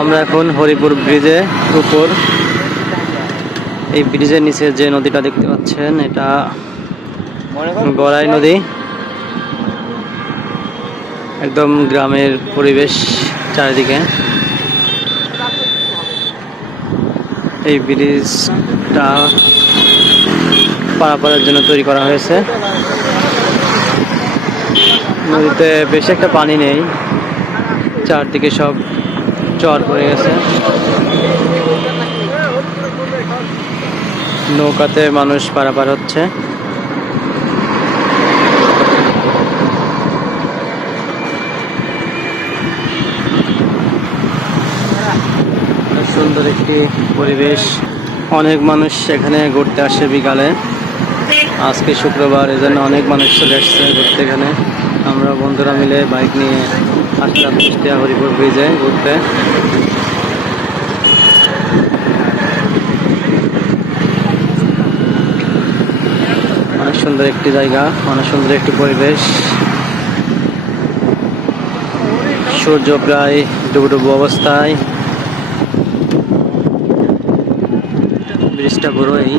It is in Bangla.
আমরা এখন হরিপুর ব্রিজের উপর। এই ব্রিজের নিচে যে নদীটা দেখতে পাচ্ছেন এটা গড়াই নদী। একদম গ্রামের পরিবেশ চারিদিকে। এই ব্রিজটা পারাপারের জন্য তৈরি করা হয়েছে। নদীতে বেশি একটা পানি নেই, চারদিকে সব চর পড়ে গেছে। নৌকাতে মানুষ পারাপার হচ্ছে। সুন্দর একটি পরিবেশ। অনেক মানুষ এখানে ঘুরতে আসে বিকালে। আজকে শুক্রবার, এজন্য অনেক মানুষ চলে আসছে ঘুরতে এখানে। আমরা বন্ধুরা মিলে বাইক নিয়ে আসলাম কুষ্টিয়া হরিপুর ব্রিজে ঘুরতে। অনেক সুন্দর একটি জায়গা, অনেক সুন্দর একটি পরিবেশ। সূর্য প্রায় ডুবুডুবু অবস্থায়। ব্রিজটা বড়ই।